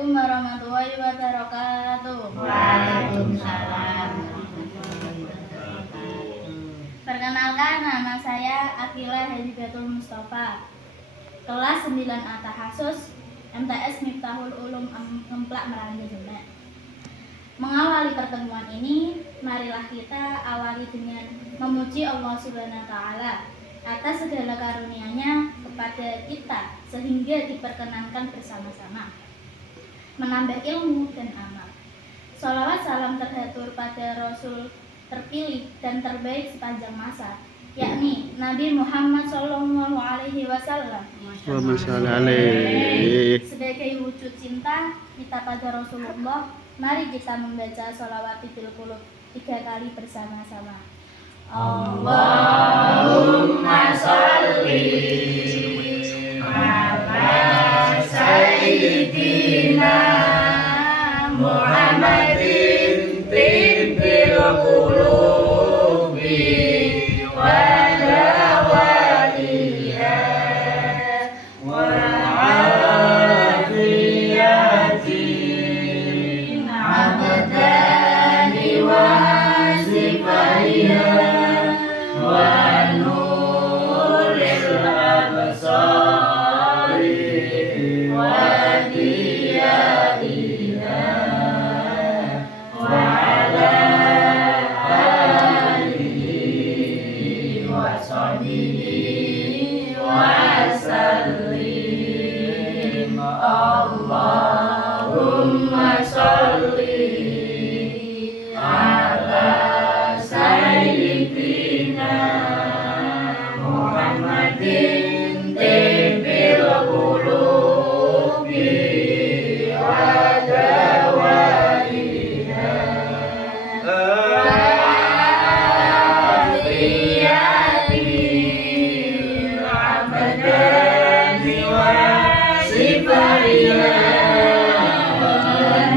Assalamualaikum warahmatullahi wabarakatuh. Waalaikumsalam. Perkenalkan, nama saya Akila Hadibatul Mustafa, kelas 9A Tahasus MTS Miftahul Ulum Ngemplak Merangge Demak. Mengawali pertemuan ini, marilah kita awali dengan memuji Allah Subhanahu wa Ta'ala atas segala karunia-Nya kepada kita sehingga diperkenankan bersama-sama menambah ilmu dan amal. Sholawat salam terhatur pada Rasul terpilih dan terbaik sepanjang masa, yakni Nabi Muhammad Sallallahu Alaihi Wasallam. Sebagai wujud cinta kita pada Rasulullah, mari kita membaca sholawat fil qulub 3 kali bersama-sama. Allahumma sholli ala sayyidina Muhammadin tibbil qulubi wa dawaiha wa afiyatin abdani wa sifaiha wa nuril absari wa diyaiha wa ala alihi wa sahbihi wa sallim. Allahumma sholli ala sayyidina Muhammadin tibbil qulubi wa dawaiha wa afiyatin abdani wa sifaiha wa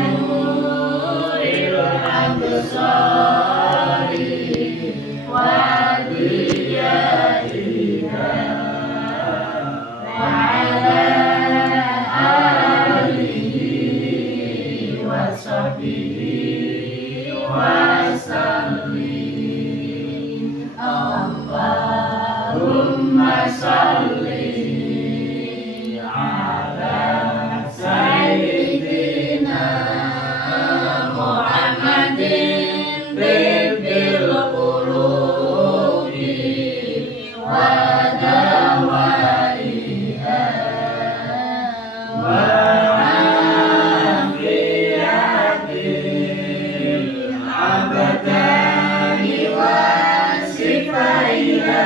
nuril absari wa diyaiha wa ala alihi wa sahbihi wa sallim. Allahumma sholli ala sayyidina Muhammadin tibbil qulubi wa dawaiha wa afiyatil abdani wa sifaiha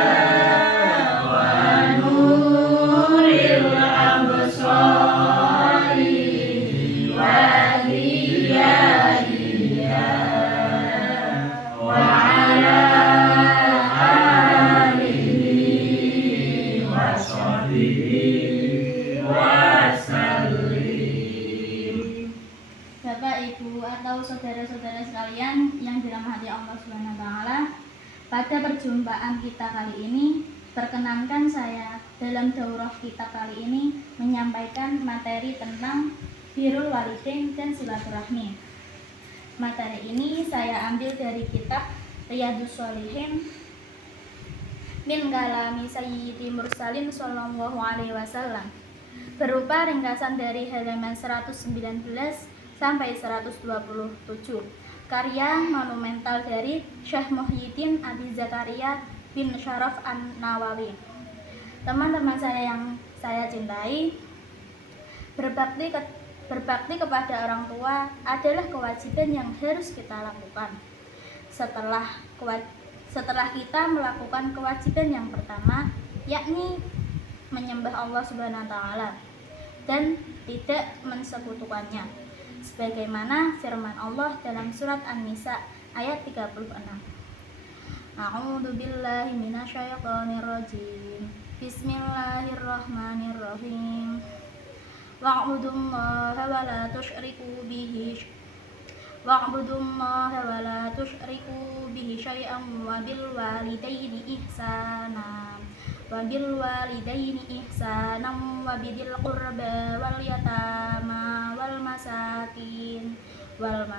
wa nuril absari wa diyaiha wa ala alihi wa sahbihi wa sallim. Bapak, Ibu, atau saudara-saudara sekalian yang dirahmati Allah Subhanahu wa Ta'ala, pada perjumpaan kita kali ini, perkenankan saya dalam daurah kita kali ini menyampaikan materi tentang birrul walidain dan silaturahmi. Materi ini saya ambil dari kitab Riyadhus Shalihin min kalami sayyidi mursalin sallallahu alaihi wasallam, berupa ringkasan dari halaman 119 sampai 127, karya monumental dari Syekh Muhyiddin Abi Zakaria bin Syaraf An-Nawawi. Teman-teman saya yang saya cintai, berbakti kepada orang tua adalah kewajiban yang harus kita lakukan. Setelah kita melakukan kewajiban yang pertama, yakni menyembah Allah Subhanahu wa Ta'ala dan tidak mensekutukannya, sebagaimana firman Allah dalam surat An-Nisa ayat 36. A'udzu billahi minasyaitonir rajim. Bismillahirrahmanirrahim. Wa'budullaha wa la tusyriku bihi syai'an wa bil walidaini ihsana wa bidil qurba wal yatama wal masakin wal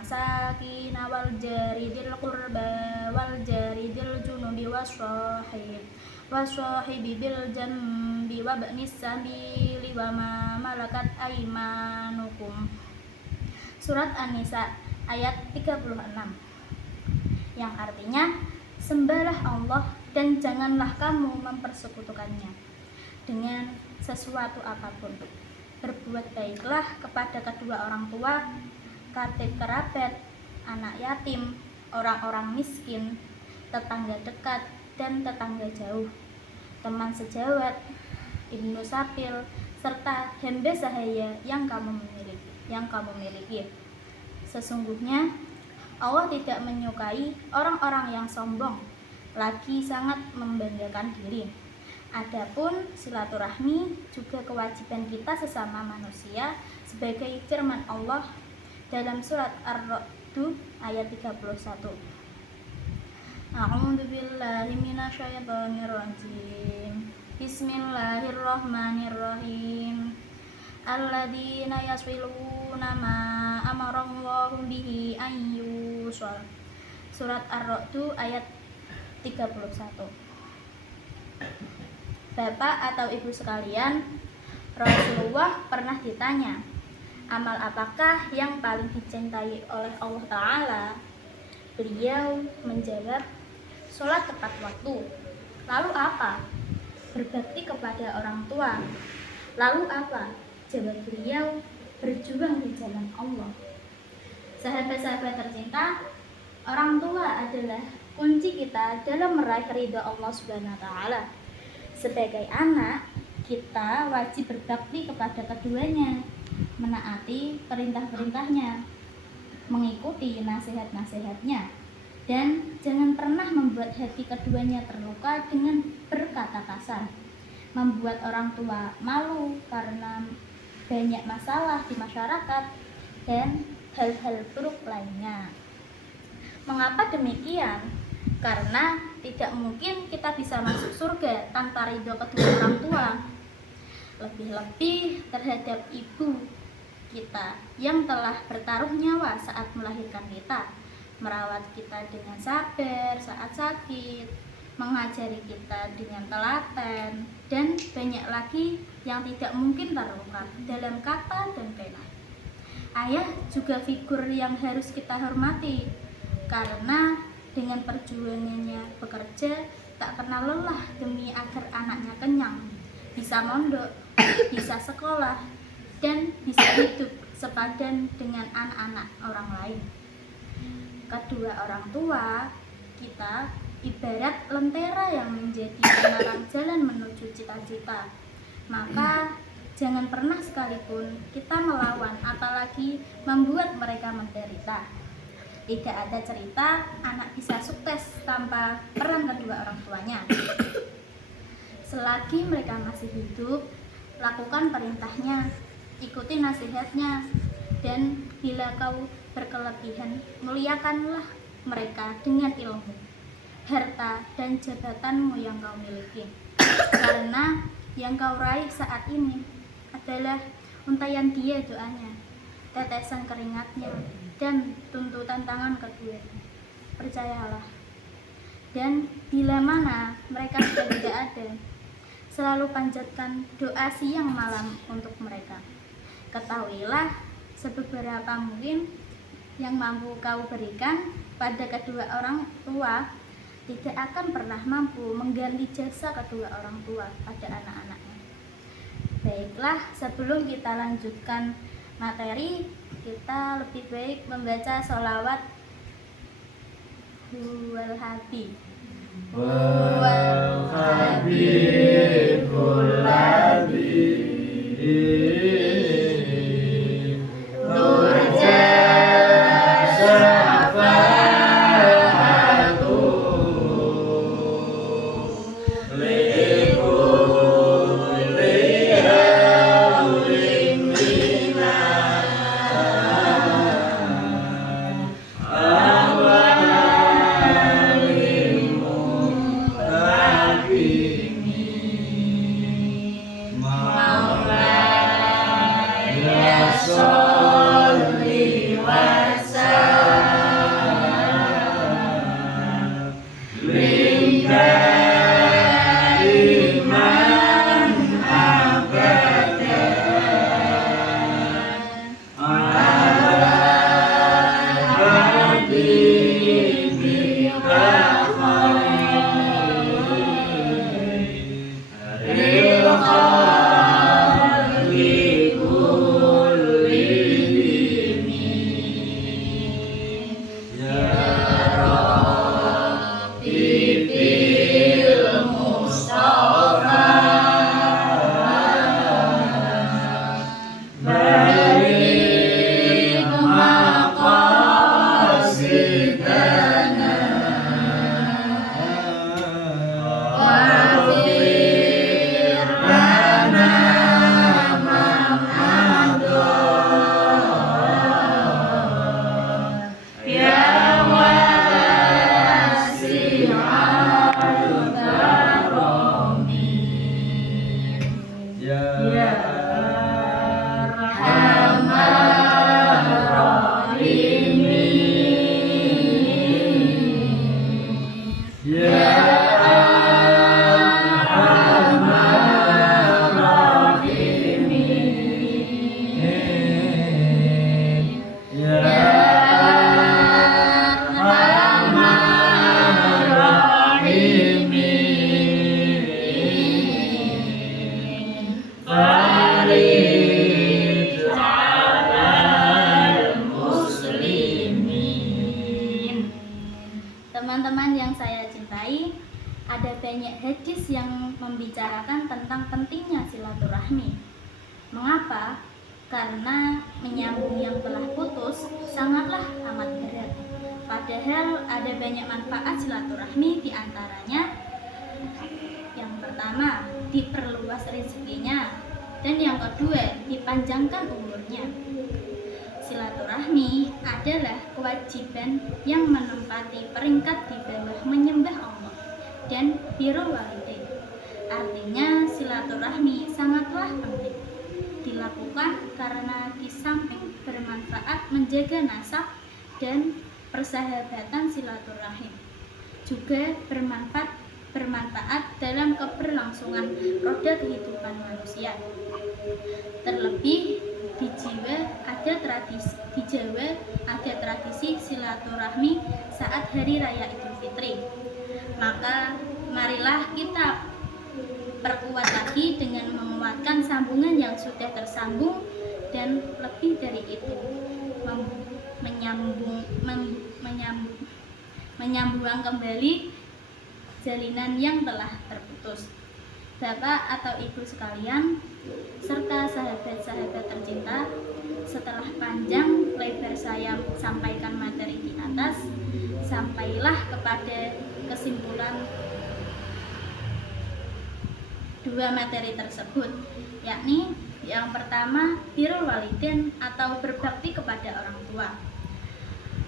jari dzil qurba wal jari dzil junubi wassahibi bil jambi wabnis sabili wa ma malakat aymanukum. Surat An-Nisa ayat 36, yang artinya, sembahlah Allah dan janganlah kamu mempersekutukannya dengan sesuatu apapun. Berbuat baiklah kepada kedua orang tua, karib kerabat, anak yatim, orang-orang miskin, tetangga dekat dan tetangga jauh, teman sejawat, ibnu sabil, serta hamba sahaya yang kamu miliki. Sesungguhnya Allah tidak menyukai orang-orang yang sombong, lagi sangat membanggakan diri. Adapun silaturahmi juga kewajiban kita sesama manusia sebagai firman Allah dalam surat Ar-Ra'd ayat 31. A'udzu billahi minasyaitonir rajim. Bismillahirrahmanirrahim. Alladzina yasiluna ma amarallahu bihi an yusal. Surat Ar-Ra'd ayat 31. Bapak atau Ibu sekalian, Rasulullah pernah ditanya, amal apakah yang paling dicintai oleh Allah Ta'ala? Beliau menjawab, sholat tepat waktu. Lalu apa? Berbakti kepada orang tua. Lalu apa? Jawab beliau, berjuang di jalan Allah. Sahabat-sahabat tercinta, orang tua adalah kunci kita dalam meraih ridha Allah Subhanahu wa Ta'ala. Sebagai anak, kita wajib berbakti kepada keduanya, menaati perintah-perintahnya, mengikuti nasihat-nasihatnya, dan jangan pernah membuat hati keduanya terluka dengan berkata kasar, membuat orang tua malu karena banyak masalah di masyarakat, dan hal-hal buruk lainnya. Mengapa demikian? Karena tidak mungkin kita bisa masuk surga tanpa ridho kedua orang tua. Lebih-lebih terhadap ibu kita yang telah bertaruh nyawa saat melahirkan kita, merawat kita dengan sabar saat sakit, mengajari kita dengan telaten, dan banyak lagi yang tidak mungkin terluka dalam kata dan pena. Ayah juga figur yang harus kita hormati, karena dengan perjuangannya bekerja tak pernah lelah demi agar anaknya kenyang, bisa mondok, bisa sekolah, dan bisa hidup sepadan dengan anak-anak orang lain. Kedua orang tua kita ibarat lentera yang menjadi penerang jalan menuju cita-cita. Maka jangan pernah sekalipun kita melawan, apalagi membuat mereka menderita. Tidak ada cerita anak bisa sukses tanpa peran kedua orang tuanya. Selagi mereka masih hidup, lakukan perintahnya, ikuti nasihatnya, dan bila kau berkelebihan, muliakanlah mereka dengan ilmu, harta, dan jabatanmu yang kau miliki. Karena yang kau raih saat ini adalah untayan dia doanya, tetesan keringatnya, dan tuntutan tangan keduanya. Percayalah. Dan bila mana mereka sudah tidak ada, selalu panjatkan doa siang malam untuk mereka. Ketahuilah, seberapa mungkin yang mampu kau berikan pada kedua orang tua tidak akan pernah mampu mengganti jasa kedua orang tua pada anak-anaknya. Baiklah, sebelum kita lanjutkan materi, kita lebih baik membaca sholawat Huwal Habib. Wal Habibul Ladzi turja syafa'atu likulli hawlin minna awalil mutakini banyak hadis yang membicarakan tentang pentingnya silaturahmi. Mengapa? Karena menyambung yang telah putus sangatlah amat berat. Padahal ada banyak manfaat silaturahmi, di antaranya yang pertama, diperluas rezekinya, dan yang kedua, dipanjangkan umurnya. Silaturahmi adalah kewajiban yang menempati peringkat di bawah menyembah Allah dan birrul walidain. Artinya silaturahmi sangatlah penting dilakukan karena di samping bermanfaat menjaga nasab dan persahabatan, silaturahim juga bermanfaat dalam keberlangsungan roda kehidupan manusia. Terlebih di Jawa ada tradisi silaturahmi saat hari raya Idul Fitri. Maka marilah kita perkuat lagi dengan menguatkan sambungan yang sudah tersambung, dan lebih dari itu menyambung kembali jalinan yang telah terputus. Bapak atau Ibu sekalian, serta sahabat-sahabat tercinta, setelah panjang lebar saya sampaikan materi di atas, sampailah kepada kesimpulan dua materi tersebut, yakni yang pertama, birrul walidain atau berbakti kepada orang tua.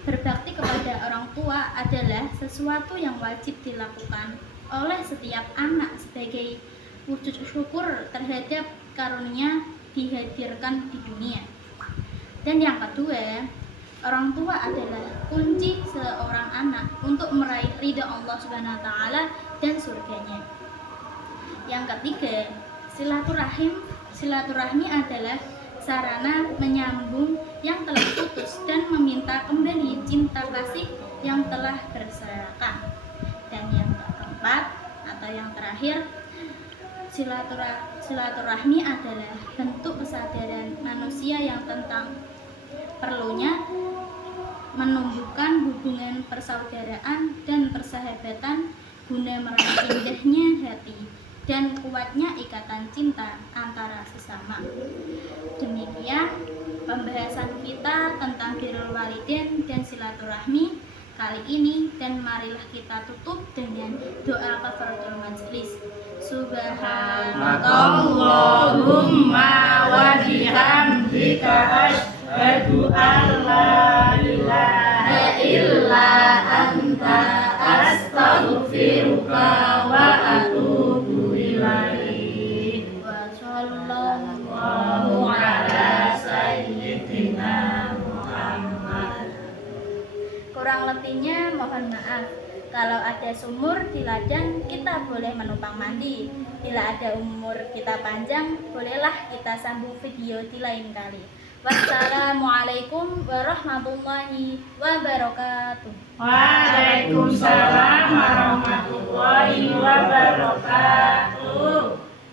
Berbakti kepada orang tua adalah sesuatu yang wajib dilakukan oleh setiap anak sebagai wujud syukur terhadap karunia dihadirkan di dunia. Dan yang kedua, orang tua adalah kunci seorang anak untuk meraih ridha Allah Subhanahu wa taala dan surganya. Yang ketiga, silaturahmi adalah sarana menyambung yang telah putus dan meminta kembali cinta kasih yang telah berserakan. Dan yang keempat atau yang terakhir, silaturahmi adalah bentuk kesadaran manusia yang tentang perlunya menumbuhkan hubungan persaudaraan dan persahabatan guna meraih indahnya hati dan kuatnya ikatan cinta antara sesama. Demikian pembahasan kita tentang birrul walidain dan silaturahmi kali ini, dan marilah kita tutup dengan doa kafaratul majelis. Subhanakallahumma wa bihamdika asyhadu an la ilaha illa anta astaghfiruka wa atubu ilaik. Wa sallallahu ala sayyidina Muhammad. Kurang lebihnya mohon maaf. Kalau ada sumur di ladang, kita boleh menumpang mandi. Bila ada umur kita panjang, bolehlah kita sambung video di lain kali. Wassalamualaikum warahmatullahi wabarakatuh. Waalaikumsalam warahmatullahi wabarakatuh.